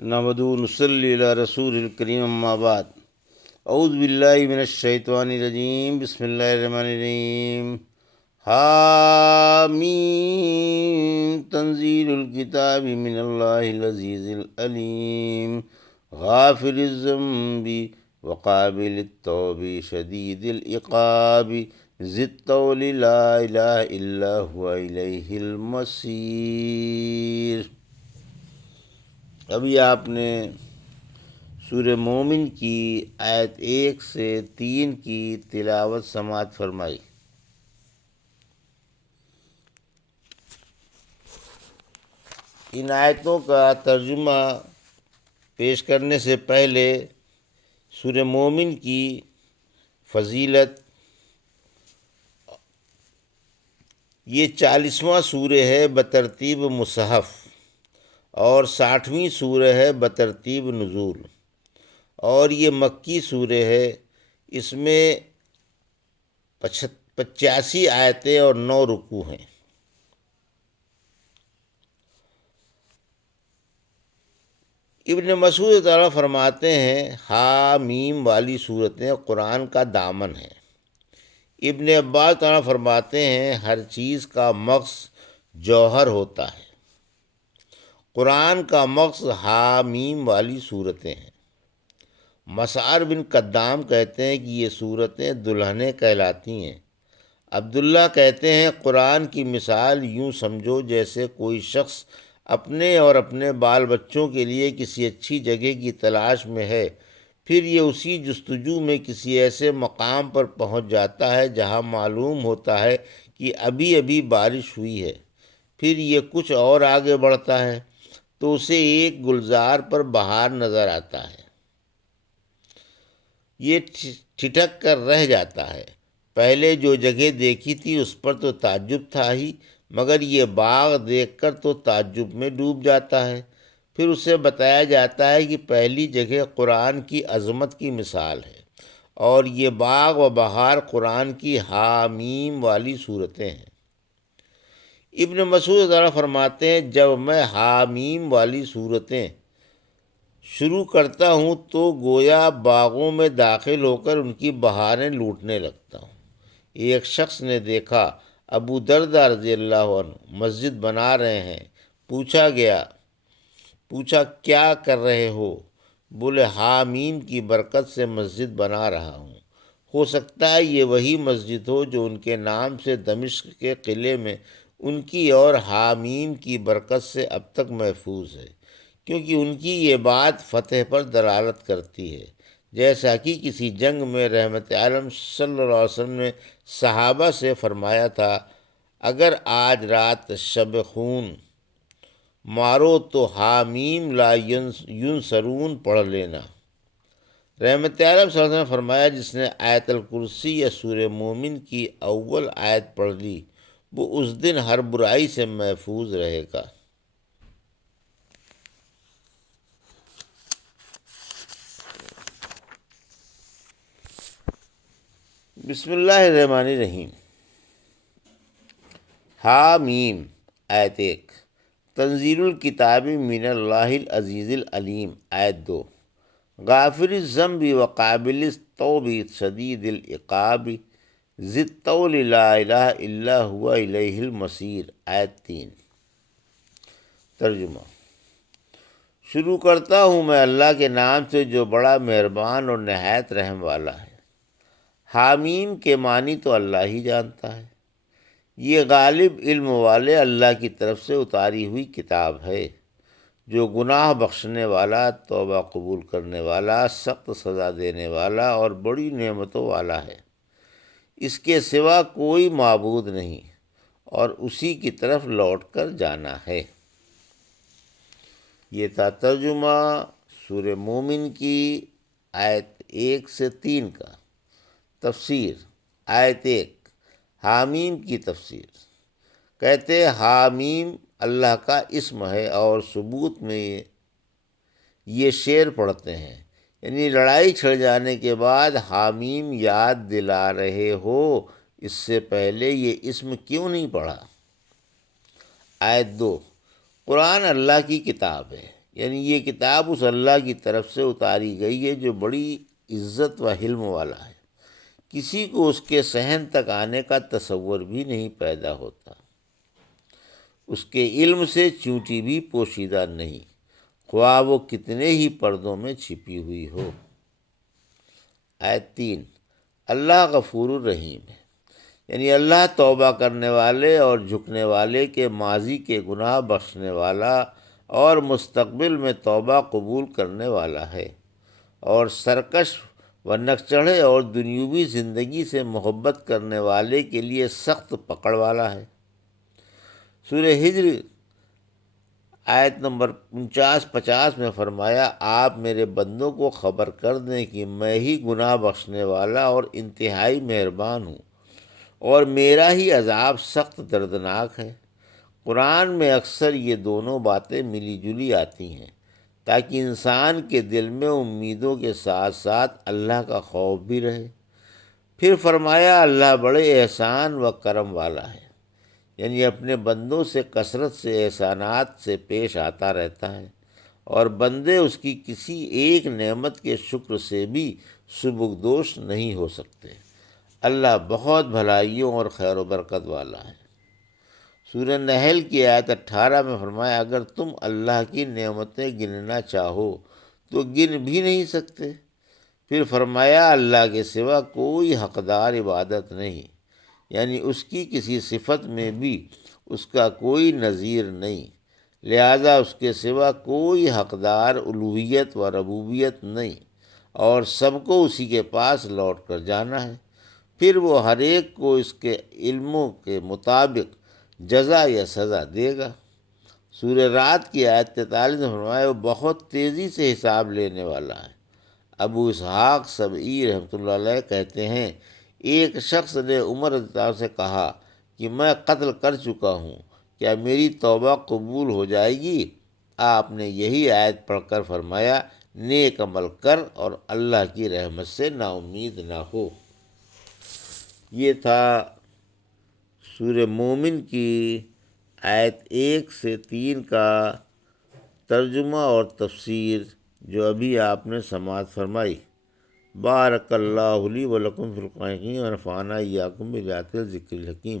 نحمدہ و نصلی علی رسول الکریم اما بعد اعوذ باللہ من الشیطان الرجیم بسم اللہ الرحمن الرحیم حامیم تنزیل الکتاب من اللہ العزیز العلیم غافر الذنب وقابل التوب شدید العقاب ذی الطول لا الہ الا هو الیہ المصیر۔ ابھی آپ نے سورہ مومن کی آیت 1 سے 3 کی تلاوت سماعت فرمائی۔ ان آیتوں کا ترجمہ پیش کرنے سے پہلے سورہ مومن کی فضیلت، یہ 40واں سورہ ہے بترتیب مصحف اور 60ویں سورہ ہے بترتیب نزول، اور یہ مکی سورہ ہے۔ اس میں 85 آیتیں اور 9 رکوع ہیں۔ ابن مسعود تعالیٰ فرماتے ہیں حامیم والی صورتیں قرآن کا دامن ہیں۔ ابن عباس تعالیٰ فرماتے ہیں ہر چیز کا مغز جوہر ہوتا ہے۔ قرآن کا مغز حامیم والی صورتیں ہیں۔ مسعر بن قدام کہتے ہیں کہ یہ صورتیں دلہنیں کہلاتی ہیں۔ عبداللہ کہتے ہیں قرآن کی مثال یوں سمجھو جیسے کوئی شخص اپنے اور اپنے بال بچوں کے لیے کسی اچھی جگہ کی تلاش میں ہے، پھر یہ اسی جستجو میں کسی ایسے مقام پر پہنچ جاتا ہے جہاں معلوم ہوتا ہے کہ ابھی ابھی بارش ہوئی ہے، پھر یہ کچھ اور آگے بڑھتا ہے تو اسے ایک گلزار پر بہار نظر آتا ہے۔ یہ ٹھٹک کر رہ جاتا ہے، پہلے جو جگہ دیکھی تھی اس پر تو تعجب تھا ہی، مگر یہ باغ دیکھ کر تو تعجب میں ڈوب جاتا ہے۔ پھر اسے بتایا جاتا ہے کہ پہلی جگہ قرآن کی عظمت کی مثال ہے، اور یہ باغ و بہار قرآن کی حامیم والی صورتیں ہیں۔ ابن مسعود ذرا فرماتے ہیں جب میں حامیم والی صورتیں شروع کرتا ہوں تو گویا باغوں میں داخل ہو کر ان کی بہاریں لوٹنے لگتا ہوں۔ ایک شخص نے دیکھا ابو درداء رضی اللہ عنہ مسجد بنا رہے ہیں۔ پوچھا کیا کر رہے ہو؟ بولے حامیم کی برکت سے مسجد بنا رہا ہوں۔ ہو سکتا ہے یہ وہی مسجد ہو جو ان کے نام سے دمشق کے قلعے میں ان کی اور حامیم کی برکت سے اب تک محفوظ ہے، کیونکہ ان کی یہ بات فتح پر دلالت کرتی ہے، جیسا کہ کسی جنگ میں رحمت عالم صلی اللہ علیہ وسلم نے صحابہ سے فرمایا تھا اگر آج رات شب خون مارو تو حامیم لا ینصرون پڑھ لینا۔ رحمت عالم صلی اللہ علیہ وسلم نے فرمایا جس نے آیت الکرسی یا سورہ مومن کی اول آیت پڑھ لی وہ اس دن ہر برائی سے محفوظ رہے گا۔ بسم اللہ الرحمن الرحیم۔ حامیم آیت 1 تنزیل الکتاب من اللہ العزیز العلیم۔ آیت 2 غافر الذنب وقابل التوب شدید العقاب ذی الطول لا الہ الا هو الیہ المصیر۔ آیت 3 ترجمہ۔ شروع کرتا ہوں میں اللہ کے نام سے جو بڑا مہربان اور نہایت رحم والا ہے۔ حامیم کے معنی تو اللہ ہی جانتا ہے۔ یہ غالب علم والے اللہ کی طرف سے اتاری ہوئی کتاب ہے جو گناہ بخشنے والا، توبہ قبول کرنے والا، سخت سزا دینے والا اور بڑی نعمتوں والا ہے۔ اس کے سوا کوئی معبود نہیں اور اسی کی طرف لوٹ کر جانا ہے۔ یہ تھا ترجمہ سورہ مومن کی آیت 1 سے 3 کا۔ تفسیر آیت 1 حامیم کی تفسیر کہتے حامیم اللہ کا اسم ہے اور ثبوت میں یہ شعر پڑھتے ہیں، یعنی لڑائی چھڑ جانے کے بعد حامیم یاد دلا رہے ہو اس سے پہلے یہ اسم کیوں نہیں پڑھا۔ آیت 2 قرآن اللہ کی کتاب ہے، یعنی یہ کتاب اس اللہ کی طرف سے اتاری گئی ہے جو بڑی عزت و حلم والا ہے، کسی کو اس کے صحن تک آنے کا تصور بھی نہیں پیدا ہوتا، اس کے علم سے چونٹی بھی پوشیدہ نہیں، خواہ وہ کتنے ہی پردوں میں چھپی ہوئی ہو۔ آیت 3، اللہ غفور الرحیم ہے، یعنی اللہ توبہ کرنے والے اور جھکنے والے کے ماضی کے گناہ بخشنے والا اور مستقبل میں توبہ قبول کرنے والا ہے، اور سرکش و نکچڑھے اور دنیوی زندگی سے محبت کرنے والے کے لیے سخت پکڑ والا ہے۔ سورہ ہجر آیت نمبر 49-50 میں فرمایا، آپ میرے بندوں کو خبر کر دیں کہ میں ہی گناہ بخشنے والا اور انتہائی مہربان ہوں، اور میرا ہی عذاب سخت دردناک ہے۔ قرآن میں اکثر یہ دونوں باتیں ملی جلی آتی ہیں تاکہ انسان کے دل میں امیدوں کے ساتھ ساتھ اللہ کا خوف بھی رہے۔ پھر فرمایا، اللہ بڑے احسان و کرم والا ہے، یعنی اپنے بندوں سے کثرت سے احسانات سے پیش آتا رہتا ہے، اور بندے اس کی کسی ایک نعمت کے شکر سے بھی سبکدوش نہیں ہو سکتے۔ اللہ بہت بھلائیوں اور خیر و برکت والا ہے۔ سورہ نحل کی آیت 18 میں فرمایا، اگر تم اللہ کی نعمتیں گننا چاہو تو گن بھی نہیں سکتے۔ پھر فرمایا، اللہ کے سوا کوئی حقدار عبادت نہیں، یعنی اس کی کسی صفت میں بھی اس کا کوئی نظیر نہیں، لہذا اس کے سوا کوئی حقدار الوہیت و ربوبیت نہیں، اور سب کو اسی کے پاس لوٹ کر جانا ہے، پھر وہ ہر ایک کو اس کے علموں کے مطابق جزا یا سزا دے گا۔ سورہ رات کی آیت 43 میں فرمایا، وہ بہت تیزی سے حساب لینے والا ہے۔ ابو اسحاق سبعی رحمۃ اللہ علیہ کہتے ہیں، ایک شخص نے عمر رضی اللہ عنہ سے کہا کہ میں قتل کر چکا ہوں، کیا میری توبہ قبول ہو جائے گی؟ آپ نے یہی آیت پڑھ کر فرمایا، نیک عمل کر اور اللہ کی رحمت سے نا امید نہ ہو۔ یہ تھا سورہ مومن کی آیت 1 سے 3 کا ترجمہ اور تفسیر جو ابھی آپ نے سماعت فرمائی۔ بارک اللہ لی و لکم فی القرآن الحکیم ونفعنا ایاکم بآیات الذکر الحکیم۔